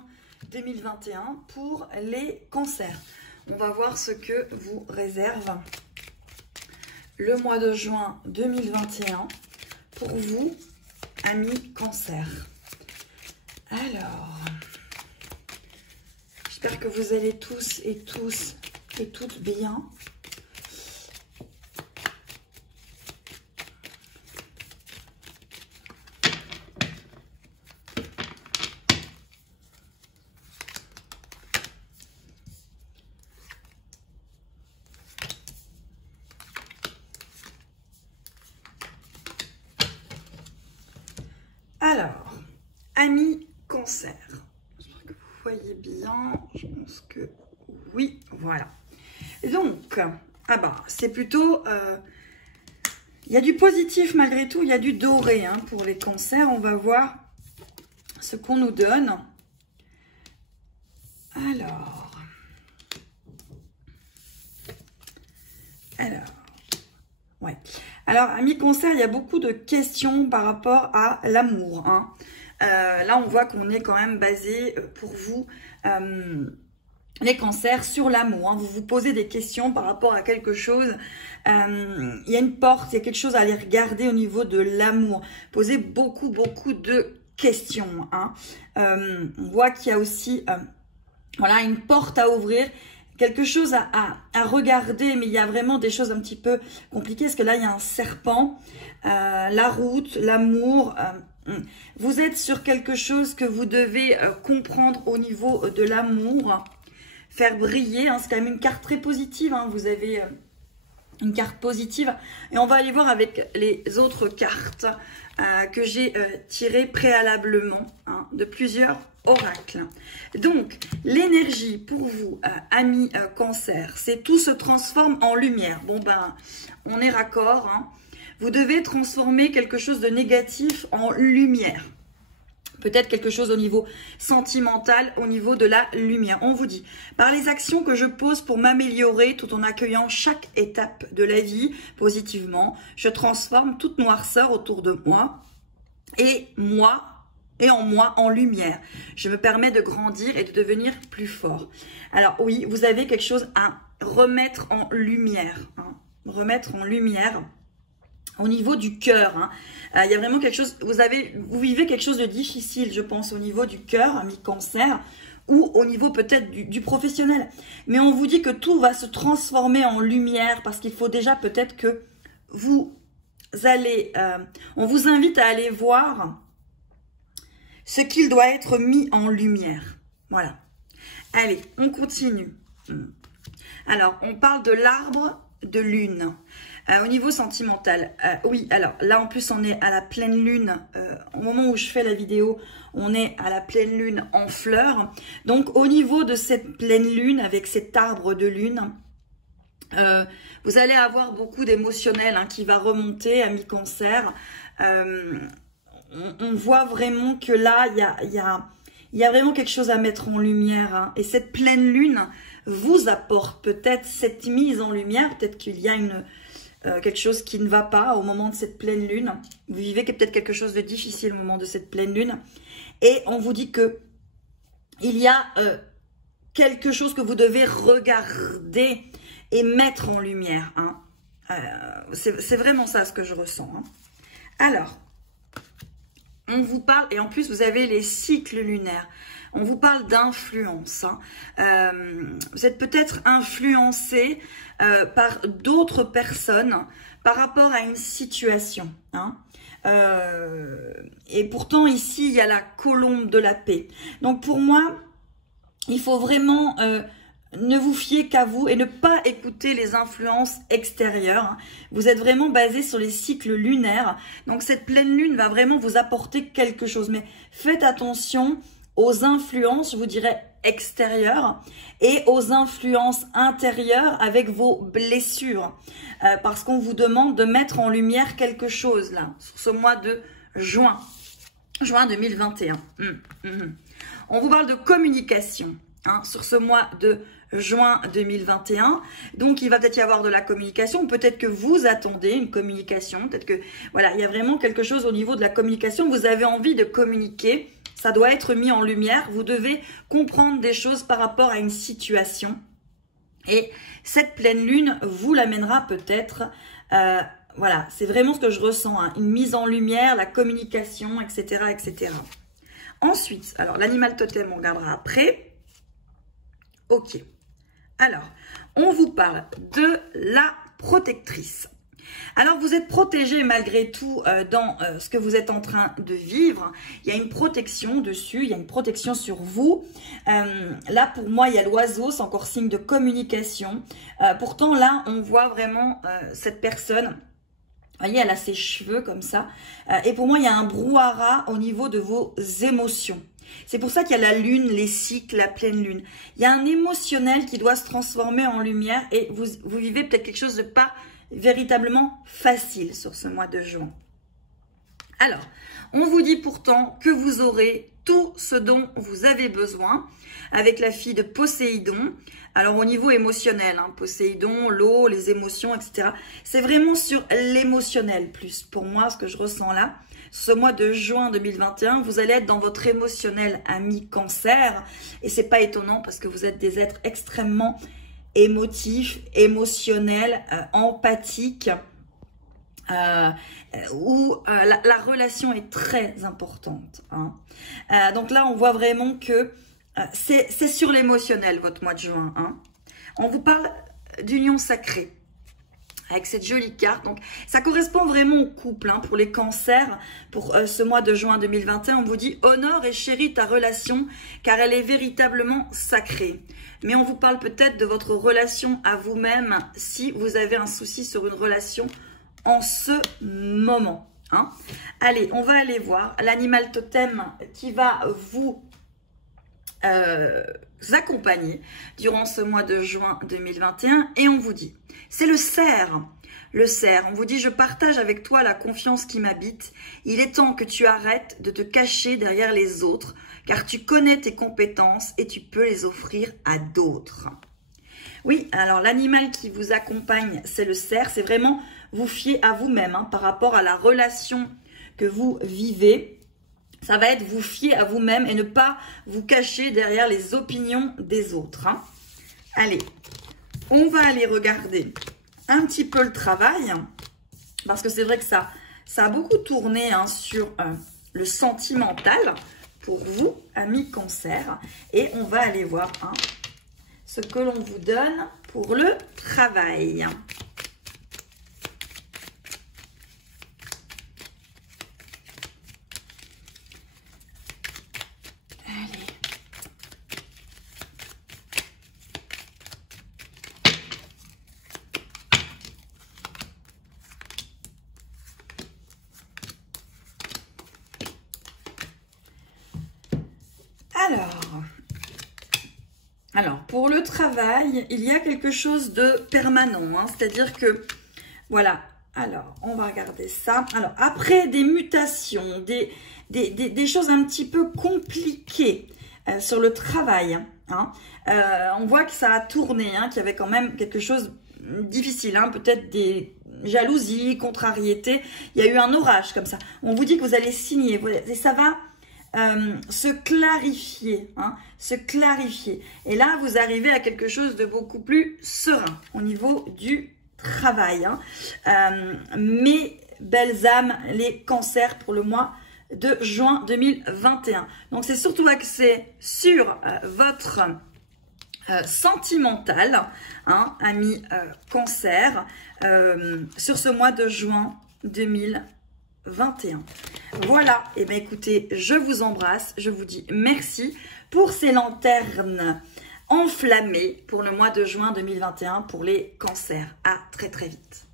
juin 2021 pour les cancers. On va voir ce que vous réserve le mois de juin 2021 pour vous, amis cancer. Alors, j'espère que vous allez tous et toutes bien. Alors, amis cancer, j'espère que vous voyez bien, je pense que oui, voilà. Et donc, c'est plutôt, il y a du positif malgré tout, il y a du doré pour les cancers. On va voir ce qu'on nous donne. Ouais. Alors, amis cancer, il y a beaucoup de questions par rapport à l'amour. Là, on voit qu'on est quand même basé pour vous, les cancers, sur l'amour. Vous vous posez des questions par rapport à quelque chose. Il y a une porte, il y a quelque chose à aller regarder au niveau de l'amour. Posez beaucoup de questions. On voit qu'il y a aussi voilà, une porte à ouvrir. Quelque chose à regarder, mais il y a vraiment des choses un petit peu compliquées, parce que là, il y a un serpent, la route, l'amour. Vous êtes sur quelque chose que vous devez comprendre au niveau de l'amour, faire briller. C'est quand même une carte très positive. Vous avez une carte positive. Et on va aller voir avec les autres cartes que j'ai tirées préalablement de plusieurs oracles. Donc, l'énergie pour vous, amis cancer, c'est tout se transforme en lumière. Bon, on est raccord. Vous devez transformer quelque chose de négatif en lumière. Peut-être quelque chose au niveau sentimental, au niveau de la lumière. On vous dit, par les actions que je pose pour m'améliorer tout en accueillant chaque étape de la vie positivement, je transforme toute noirceur autour de moi et en moi en lumière. Je me permets de grandir et de devenir plus fort. Alors oui, vous avez quelque chose à remettre en lumière. Remettre en lumière au niveau du cœur. Il y a vraiment quelque chose, vous vivez quelque chose de difficile, je pense, au niveau du cœur, amis cancer, ou au niveau peut-être du professionnel. Mais on vous dit que tout va se transformer en lumière, parce qu'il faut déjà peut-être que vous allez, on vous invite à aller voir ce qu'il doit être mis en lumière. Voilà. Allez, on continue. Alors, on parle de l'arbre de lune. Au niveau sentimental, oui, alors là en plus on est à la pleine lune, au moment où je fais la vidéo, on est à la pleine lune en fleurs. Donc au niveau de cette pleine lune, avec cet arbre de lune, vous allez avoir beaucoup d'émotionnel qui va remonter, amis cancer. On voit vraiment que là, il y a vraiment quelque chose à mettre en lumière. Et cette pleine lune vous apporte peut-être cette mise en lumière. Peut-être qu'il y a quelque chose qui ne va pas au moment de cette pleine lune. Vous vivez peut-être quelque chose de difficile au moment de cette pleine lune. Et on vous dit que il y a quelque chose que vous devez regarder et mettre en lumière. C'est vraiment ça ce que je ressens. Alors, on vous parle, et en plus vous avez les cycles lunaires. On vous parle d'influence. Vous êtes peut-être influencé par d'autres personnes par rapport à une situation. Et pourtant ici il y a la colombe de la paix. Donc pour moi, il faut vraiment ne vous fier qu'à vous et ne pas écouter les influences extérieures. Vous êtes vraiment basé sur les cycles lunaires. Donc cette pleine lune va vraiment vous apporter quelque chose. Mais faites attention aux influences, je vous dirais, extérieures et aux influences intérieures avec vos blessures. Parce qu'on vous demande de mettre en lumière quelque chose là, sur ce mois de juin 2021. On vous parle de communication. hein, sur ce mois de juin 2021. Donc, il va peut-être y avoir de la communication. Peut-être que vous attendez une communication. Peut-être que, voilà, il y a vraiment quelque chose au niveau de la communication. Vous avez envie de communiquer. Ça doit être mis en lumière. Vous devez comprendre des choses par rapport à une situation. Et cette pleine lune vous l'amènera peut-être. Voilà, c'est vraiment ce que je ressens. Hein, une mise en lumière, la communication, etc., etc. Ensuite, alors l'animal totem, on regardera après. Ok. Alors, on vous parle de la protectrice. Alors, vous êtes protégé malgré tout dans ce que vous êtes en train de vivre. Il y a une protection dessus, il y a une protection sur vous. Là, pour moi, il y a l'oiseau, c'est encore signe de communication. Pourtant, là, on voit vraiment cette personne. Vous voyez, elle a ses cheveux comme ça. Et pour moi, il y a un brouhaha au niveau de vos émotions. C'est pour ça qu'il y a la lune, les cycles, la pleine lune. Il y a un émotionnel qui doit se transformer en lumière et vous vivez peut-être quelque chose de pas véritablement facile sur ce mois de juin. Alors, on vous dit pourtant que vous aurez tout ce dont vous avez besoin avec la fille de Poséidon. Alors, au niveau émotionnel, hein, Poséidon, l'eau, les émotions, etc. C'est vraiment sur l'émotionnel plus. Pour moi, ce que je ressens là, ce mois de juin 2021, vous allez être dans votre émotionnel ami Cancer. Et c'est pas étonnant parce que vous êtes des êtres extrêmement émotifs, émotionnels, empathiques. Où la relation est très importante. Hein. Donc là, on voit vraiment que c'est sur l'émotionnel, votre mois de juin. Hein. On vous parle d'union sacrée avec cette jolie carte. Donc, ça correspond vraiment au couple. Hein, pour les cancers, pour ce mois de juin 2021, on vous dit « Honore et chéris ta relation, car elle est véritablement sacrée. » Mais on vous parle peut-être de votre relation à vous-même si vous avez un souci sur une relation en ce moment. Hein. Allez, on va aller voir l'animal totem qui va vous accompagner durant ce mois de juin 2021. Et on vous dit, c'est le cerf. Le cerf, on vous dit, je partage avec toi la confiance qui m'habite. Il est temps que tu arrêtes de te cacher derrière les autres, car tu connais tes compétences et tu peux les offrir à d'autres. Oui, alors l'animal qui vous accompagne, c'est le cerf. C'est vraiment vous fier à vous-même hein, par rapport à la relation que vous vivez. Ça va être vous fier à vous-même et ne pas vous cacher derrière les opinions des autres. Hein. Allez, on va aller regarder un petit peu le travail. Parce que c'est vrai que ça a beaucoup tourné hein, sur le sentimental pour vous, amis Cancer. Et on va aller voir hein, ce que l'on vous donne pour le travail. Alors, pour le travail, il y a quelque chose de permanent, hein, c'est-à-dire que, voilà, alors, on va regarder ça. Alors, après des mutations, des choses un petit peu compliquées sur le travail, hein, on voit que ça a tourné, hein, qu'il y avait quand même quelque chose de difficile, hein, peut-être des jalousies, contrariétés. Il y a eu un orage comme ça. On vous dit que vous allez signer, et ça va se clarifier, hein, se clarifier. Et là, vous arrivez à quelque chose de beaucoup plus serein au niveau du travail. Hein. Mes belles âmes, les cancers pour le mois de juin 2021. Donc, c'est surtout axé sur votre sentimental, hein, amis cancer, sur ce mois de juin 2021. Voilà, et bien écoutez, je vous embrasse, je vous dis merci pour ces lanternes enflammées pour le mois de juin 2021 pour les cancers. À très très vite.